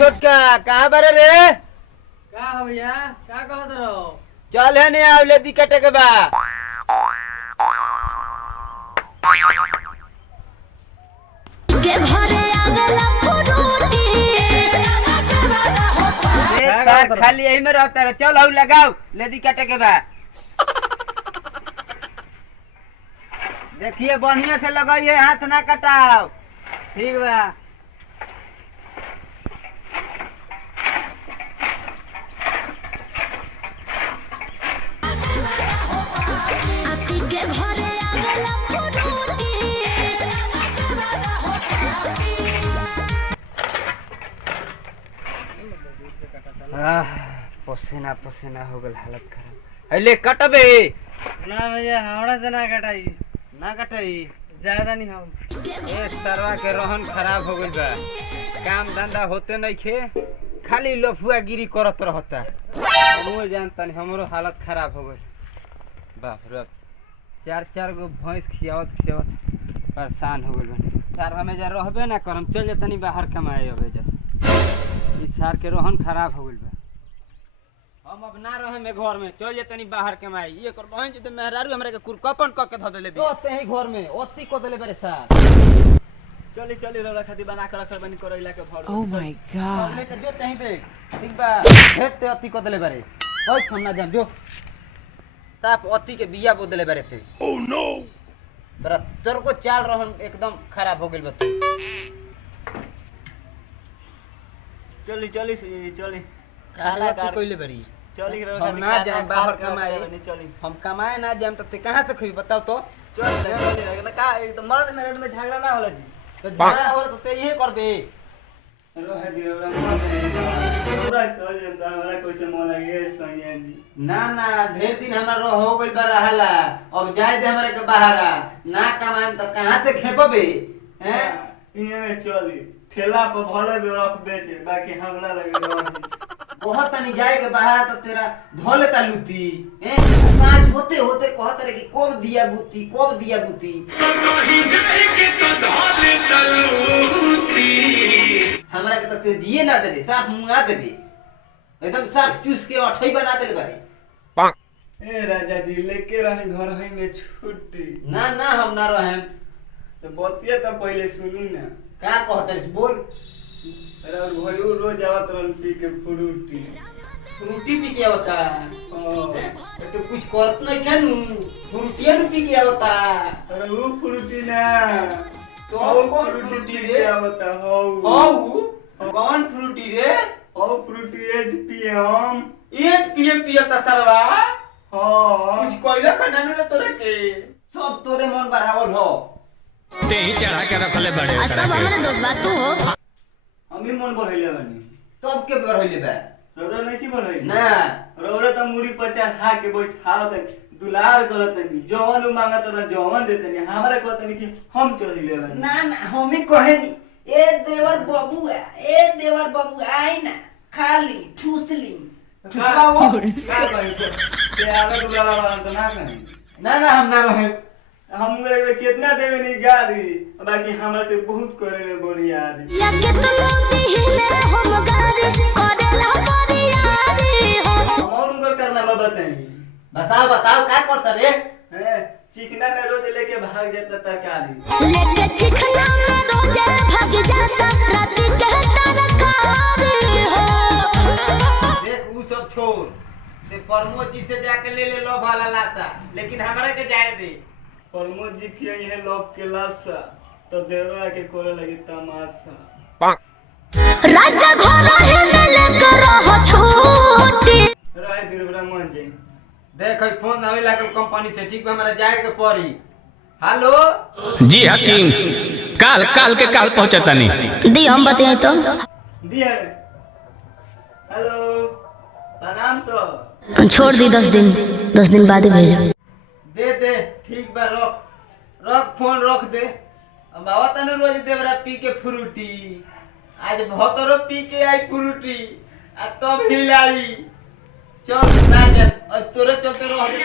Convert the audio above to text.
छोटका कहाँ बारे रे? का हो भैया का कहत रहो? चल है नहीं आवले दी कटे के बा। के घरे आवेला फुरूटी सर खाली यही में रहता है। चल आउ लगाओ लेदी कटे के बा। देखिए बढ़िया से लगाइए, हाथ ना कटाओ। ठीक बा। के घरे आवेला फुरूटी पसीना पसीना हो गल, हालत खराब। अले कटबे ना भैया हमरा से ना कटाई, ना कटाई। ज्यादा नहीं हम। ए सरवा के रोहन खराब हो गइल बा, काम धंधा होते नहीं खे, खाली लफुआ गिरी करत रहता। वो जानता नहीं हमरो हालत खराब हो गइल। बाप रे, चार गो भैंस खियावत परेशान हो गइल बानी। सर हमें जा रहबे ना करम, चल जतनी बाहर कमाए अबे जा। इस सार के रोहन खराब हो गइल बा, हम अब ना रहे में घर में, चल जतनी बाहर कमाई। ये कर बहन जे मेहरारू हमरा के कुरकपन क के ध देले बे। ओते ही घर में ओती क देले बारे सार। चली रौला खाती बना के रखल बनी करैला के भर। Oh my god. लेके जो तहीं पे ठीक बा, भेट ते अति क देले बारे। ओइ ठन्ना जाम जो साफ अति के बिया बो देले बारे थे। ओह नो, तोर को चाल रहन एकदम खराब हो गेल बा। चली काला की कोइले बड़ी। चली हम ना जाम बाहर कमाए, हम कमाए ना जाम त ते कहां से खइबे बताओ तो। चली ना का एकदम मर्द मेरे में झगड़ा ना होला जी। तो झगड़ा होला तो ते इहे करबे। रहे दिरौला पूरा चल जंदा हमरा कैसे मन लगे सोनिया जी। ना ढेर दिन हमरा हो गइल बा रहला, अब जाए दे हमरा के बाहरा। ना कमाएम त कहां से खेबबे हैं? इने में चली ठेला पर भले बेरफ बेचे, बाकी हमला लगे रही। कहत नहीं जाए के बाहर तो तेरा धोले ता लूती हैं। सांझ होते होते कहत रे कि कब दिया बूती कहीं जाए के तो धोले ता लूती। हमरा के तो ते जिए ना देबे, साफ मुंगा देबे, एकदम साफ चूस के अठई बना देले बारे। ए राजा जी लेके रहे घर है में छुट्टी। ना हम ना रहेम। तो बतिया तो पहले सुनी ना। का कहत रे बोल। अरे और भयो रोज आवत रन पी के फ्रूटी पी के आवता। तो कुछ करत नहीं खानू, फ्रूटिया पी के आवता। अरे वो फ्रूटी ना तो कौन फ्रूटी रे आवता हो? कौन फ्रूटी रे? फ्रूटी 8 PM 8 PM पियता सरवा। हां कुछ कोइला खनानु रे तोरे के, सब तोरे मन बढ़ावल हो। ते ही चढ़ा के रखले बड़े सब हमारे दोस्त बात तू हो। हम ही मन बढ़ैले बानी। तब के बढ़ैले बा? रोजा नहीं की बढ़ैले ना रोजा त मुरी पर चढ़ा के बैठाओ त दुलार करत नहीं, जवन उ मांगत न जवन देते नहीं। हमरा कहत नहीं कि हम चली ले बानी। ना हम ही कहेनी ए देवर बाबू आई ना खाली ठूसली ठुसवाओ। का कहि ते आवे दुलारा वाला त ना कहि। ना हम ना रहे। हम रे कितना देवे नहीं गाड़ी, बाकी हमरा से बहुत करे रे बोरियारी। लगे तो लोनी हिले हम गारी करेला बोरियारी हो। और उनकर करना बा बताई। बताओ का करता रे? हैं चिकना में रोज लेके भाग जाता तरकारी। लेके चिकना में रोज भाग जाता रात के तरकारी हो। देख उ सब छोड़, ते प्रमोद जी से जाके ले लो भाला लासा, लेकिन हमरा के जाए दे। प्रमोद जी किए है लोग के लाशा, तो देवरा के करे लगी तमाशा। राजा घर है लेके रहो छूटी। राय दिरबरा मन जाई। देख फोन आवे लागल कंपनी से, ठीक बा हमरा जाए के पड़ी। हेलो जी हकीम, काल के काल पहुंचता नहीं। दी हम बताए तो दिया हेलो प्रणाम सर। छोड़ दी 10 दिन बाद ही भेजो। दे ठीक बा, रख फोन रख दे। अब बाबा तने रोज देवरा पी के फ्रूटी, आज भतरो पी के आई फ्रूटी आ तब हिलाई। चल ना जा, आज तोरे चलते रह दे।